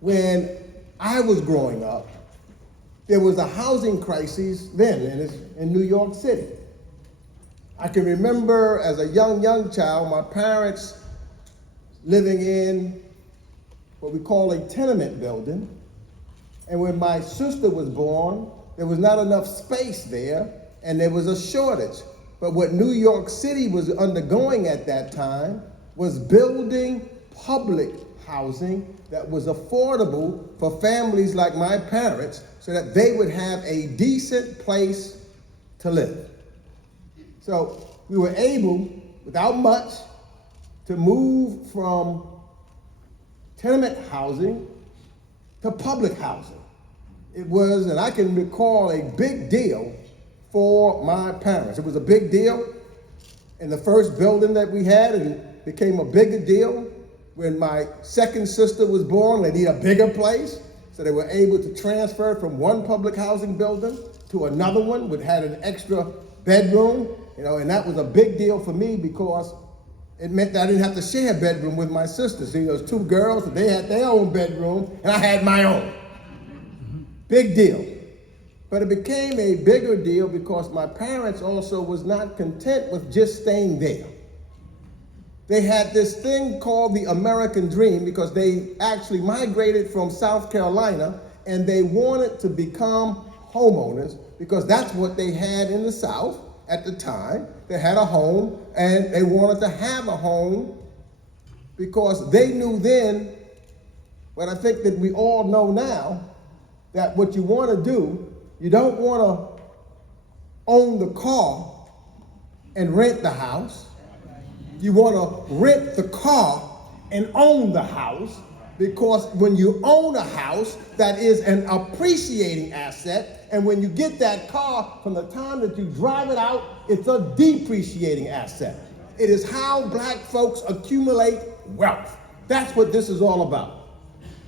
when I was growing up, there was a housing crisis then in New York City. I can remember as a young child, my parents living in what we call a tenement building. And when my sister was born, there was not enough space there, and there was a shortage. But what New York City was undergoing at that time was building public housing that was affordable for families like my parents so that they would have a decent place to live. So we were able, without much, to move from tenement housing to public housing. It was, and I can recall, a big deal for my parents. It was a big deal in the first building that we had, and it became a bigger deal when my second sister was born. They needed a bigger place, so they were able to transfer from one public housing building to another one, which had an extra bedroom, and that was a big deal for me because it meant that I didn't have to share a bedroom with my sisters. See, there was two girls, and they had their own bedroom, and I had my own. Big deal. But it became a bigger deal because my parents also was not content with just staying there. They had this thing called the American Dream because they actually migrated from South Carolina and they wanted to become homeowners because that's what they had in the South at the time. They had a home and they wanted to have a home because they knew then, what I think that we all know now, that what you want to do, you don't want to own the car and rent the house. You want to rent the car and own the house, because when you own a house, that is an appreciating asset, and when you get that car, from the time that you drive it out, it's a depreciating asset. It is how black folks accumulate wealth. That's what this is all about.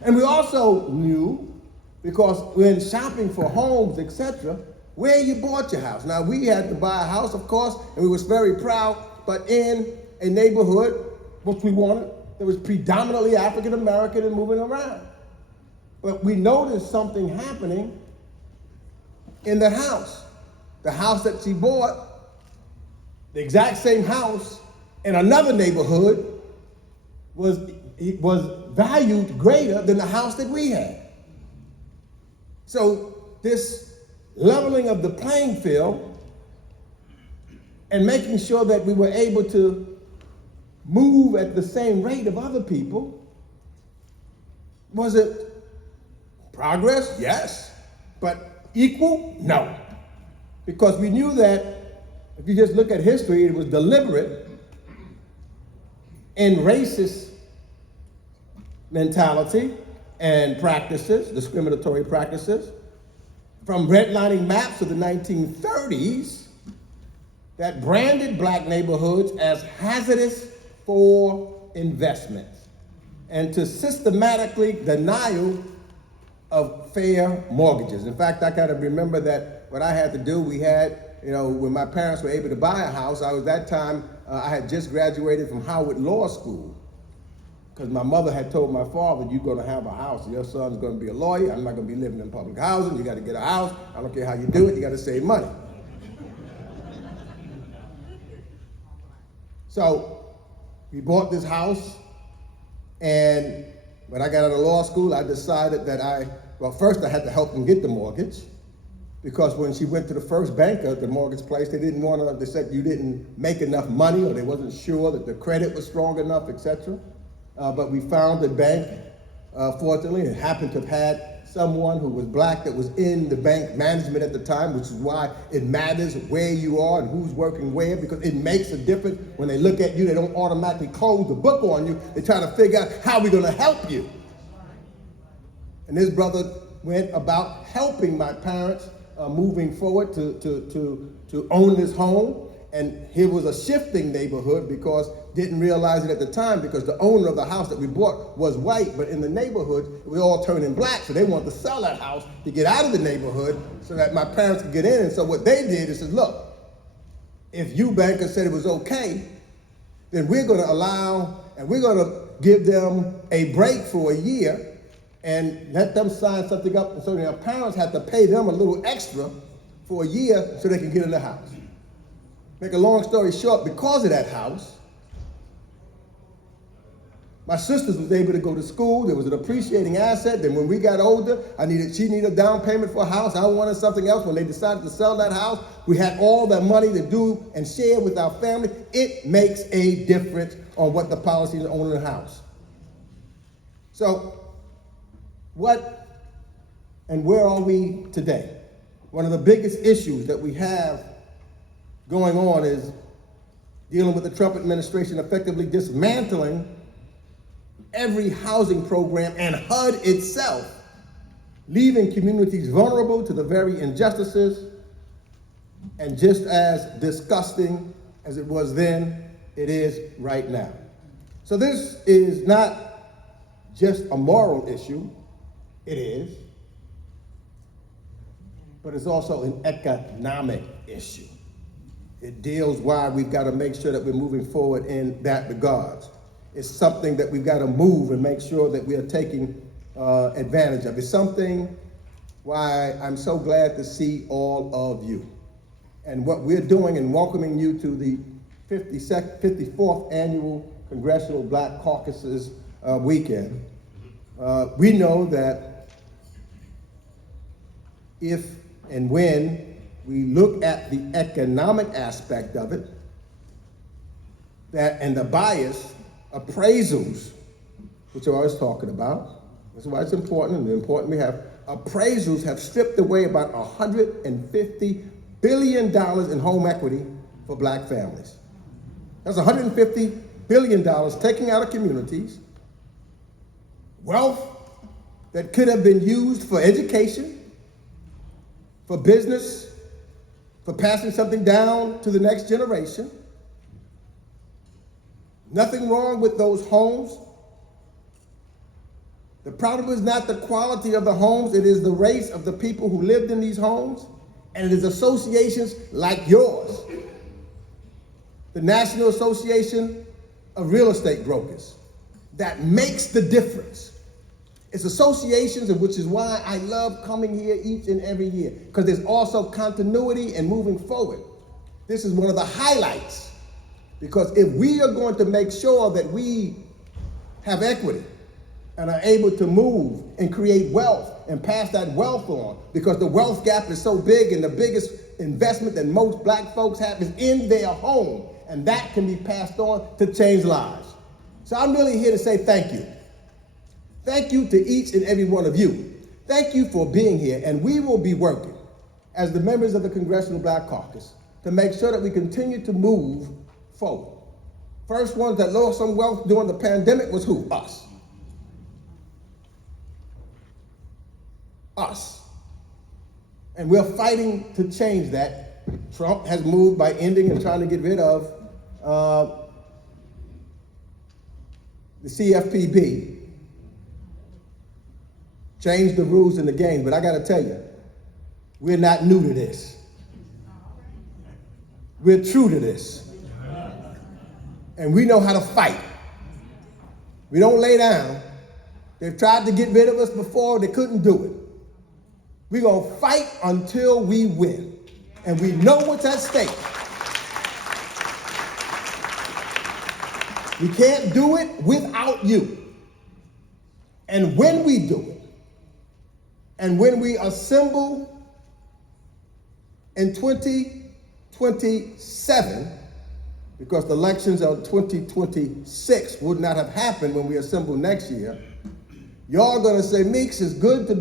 And we also knew, because when shopping for homes, etc., where you bought your house. Now, we had to buy a house, of course, and we was very proud, but in a neighborhood, which we wanted, that was predominantly African American and moving around. But we noticed something happening in the house. The house that she bought, the exact same house in another neighborhood, was valued greater than the house that we had. So this leveling of the playing field and making sure that we were able to move at the same rate of other people, was it progress? Yes. But equal? No. Because we knew that, if you just look at history, it was deliberate in racist mentality and practices, discriminatory practices, from redlining maps of the 1930s that branded black neighborhoods as hazardous for investments, and to systematically denial of fair mortgages. In fact, I kind of remember that what I had to do, we had, when my parents were able to buy a house, I had just graduated from Howard Law School. Because my mother had told my father, you're going to have a house. Your son's going to be a lawyer. I'm not going to be living in public housing. You got to get a house. I don't care how you do it. You got to save money. So we bought this house. And when I got out of law school, I decided that first I had to help them get the mortgage. Because when she went to the first banker at the mortgage place, they said you didn't make enough money, or they wasn't sure that the credit was strong enough, etc. But we found a bank, fortunately, and happened to have had someone who was black that was in the bank management at the time, which is why it matters where you are and who's working where, because it makes a difference. When they look at you, they don't automatically close the book on you. They try to figure out how we're going to help you. And this brother went about helping my parents moving forward to own this home. And here was a shifting neighborhood, because didn't realize it at the time, because the owner of the house that we bought was white, but in the neighborhood, it was all turning black. So they wanted to sell that house to get out of the neighborhood so that my parents could get in. And so what they did is said, look, if you bankers said it was okay, then we're going to allow, and we're going to give them a break for a year, and let them sign something up, and so their parents had to pay them a little extra for a year so they can get in the house. Make a long story short, because of that house, my sisters was able to go to school. There was an appreciating asset. Then when we got older, she needed a down payment for a house. I wanted something else. When they decided to sell that house, we had all that money to do and share with our family. It makes a difference on what the policy is owning the house. So, what and where are we today? One of the biggest issues that we have going on is dealing with the Trump administration effectively dismantling every housing program and HUD itself, leaving communities vulnerable to the very injustices, and just as disgusting as it was then, it is right now. So this is not just a moral issue, it is, but it's also an economic issue. It deals why we've got to make sure that we're moving forward in that regards. It's something that we've got to move and make sure that we are taking advantage of. It's something why I'm so glad to see all of you. And what we're doing in welcoming you to the 54th Annual Congressional Black Caucuses weekend. We know that if and when we look at the economic aspect of it, that and the bias, appraisals, which I was talking about, that's why it's important, and important we have, appraisals have stripped away about $150 billion in home equity for black families. That's $150 billion taken out of communities, wealth that could have been used for education, for business, for passing something down to the next generation. Nothing wrong with those homes. The problem is not the quality of the homes, it is the race of the people who lived in these homes, and it is associations like yours, the National Association of Real Estate Brokers, that makes the difference. It's associations, and which is why I love coming here each and every year, because there's also continuity and moving forward. This is one of the highlights. Because if we are going to make sure that we have equity and are able to move and create wealth and pass that wealth on, because the wealth gap is so big and the biggest investment that most black folks have is in their home, and that can be passed on to change lives. So I'm really here to say thank you. Thank you to each and every one of you. Thank you for being here, and we will be working as the members of the Congressional Black Caucus to make sure that we continue to move forward. First ones that lost some wealth during the pandemic was who? Us. Us. And we're fighting to change that. Trump has moved by ending and trying to get rid of the CFPB. Changed the rules in the game, but I gotta tell you, we're not new to this. We're true to this. And we know how to fight. We don't lay down. They've tried to get rid of us before, they couldn't do it. We're gonna fight until we win. And we know what's at stake. We can't do it without you. And when we do it, and when we assemble in 2027, because the elections of 2026 would not have happened when we assemble next year, y'all gonna say, Meeks, it's good to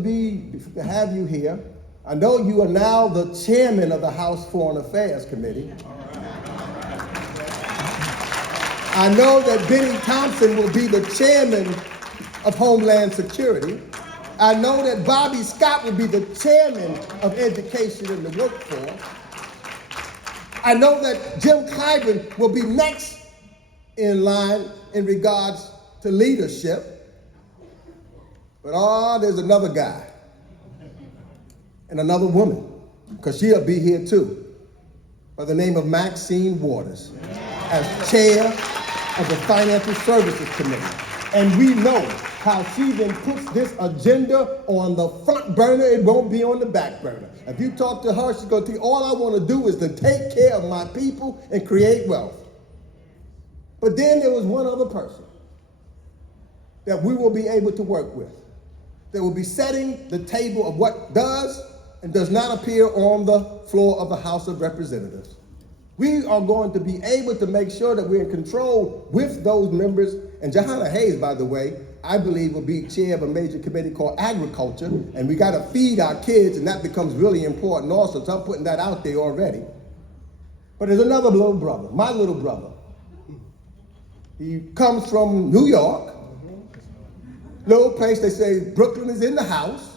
have you here. I know you are now the chairman of the House Foreign Affairs Committee. I know that Benny Thompson will be the chairman of Homeland Security. I know that Bobby Scott will be the chairman of Education and the Workforce. I know that Jim Clyburn will be next in line in regards to leadership. But there's another guy and another woman, because she'll be here too, by the name of Maxine Waters, as chair of the Financial Services Committee. And we know how she then puts this agenda on the front burner, it won't be on the back burner. If you talk to her, she's going to tell you, all I want to do is to take care of my people and create wealth. But then there was one other person that we will be able to work with, that will be setting the table of what does and does not appear on the floor of the House of Representatives. We are going to be able to make sure that we're in control with those members. And Johanna Hayes, by the way, I believe will be chair of a major committee called Agriculture, and we got to feed our kids, and that becomes really important also, so I'm putting that out there already. But there's another little brother, my little brother. He comes from New York, little place they say Brooklyn is in the house.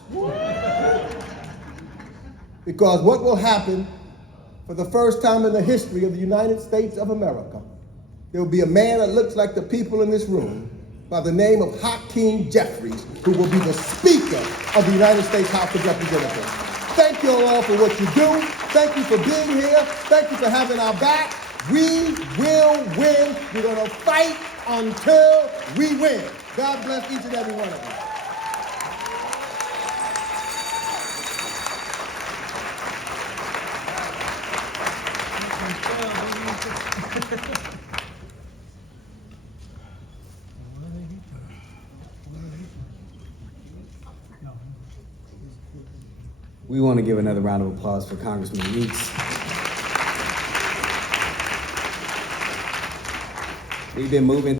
Because what will happen for the first time in the history of the United States of America, there will be a man that looks like the people in this room by the name of Hakeem Jeffries, who will be the Speaker of the United States House of Representatives. Thank you all for what you do. Thank you for being here. Thank you for having our back. We will win. We're going to fight until we win. God bless each and every one of you. We want to give another round of applause for Congressman Meeks. We've been moving